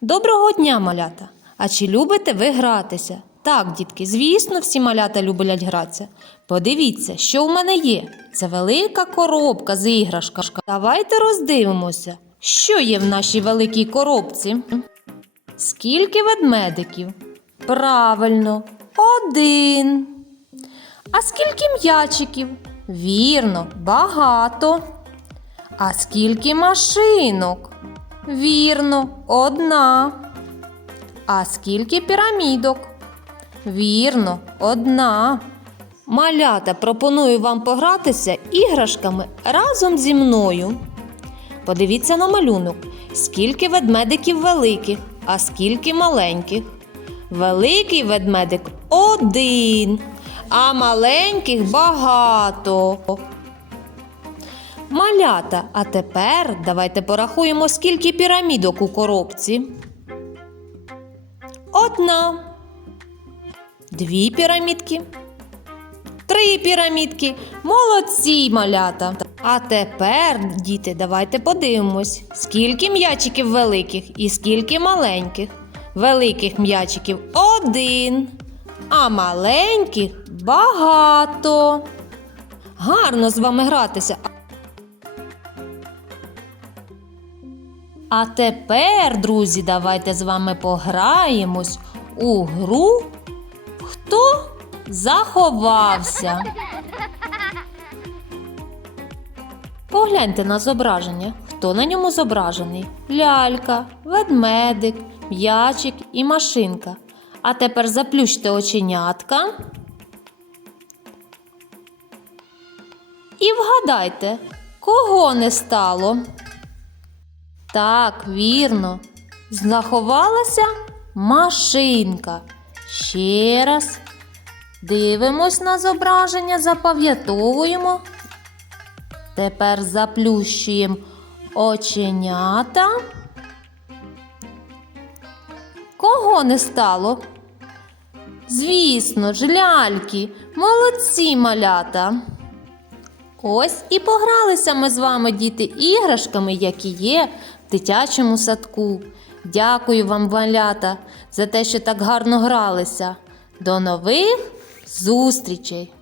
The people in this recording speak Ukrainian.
Доброго дня, малята! А чи любите ви гратися? Так, дітки, звісно, всі малята люблять гратися. Подивіться, що в мене є. Це велика коробка з іграшками. Давайте роздивимося, що є в нашій великій коробці. Скільки ведмедиків? Правильно, один. А скільки м'ячиків? Вірно, багато. А скільки машинок? Вірно, одна. А скільки пірамідок? Вірно, одна. Малята пропоную вам погратися іграшками разом зі мною. Подивіться на малюнок, скільки ведмедиків великих, а скільки маленьких. Великий ведмедик один, а маленьких багато. Малята, а тепер давайте порахуємо, скільки пірамідок у коробці. Одна. Дві пірамідки. Три пірамідки. Молодці, малята. А тепер, діти, давайте подивимось, скільки м'ячиків великих і скільки маленьких. Великих м'ячиків один, а маленьких багато. Гарно з вами гратися. А тепер, друзі, давайте з вами пограємось у гру Хто заховався? Погляньте на зображення. Хто на ньому зображений? Лялька, ведмедик, м'ячик і машинка. А тепер заплющте оченятка. І вгадайте, кого не стало? Так, вірно. Заховалася машинка. Ще раз. Дивимось на зображення, запам'ятовуємо. Тепер заплющуємо оченята. Кого не стало? Звісно ж, ляльки, молодці малята. Ось і погралися ми з вами, діти, іграшками, які є дитячому садку. Дякую вам, малята, за те, що так гарно гралися. До нових зустрічей!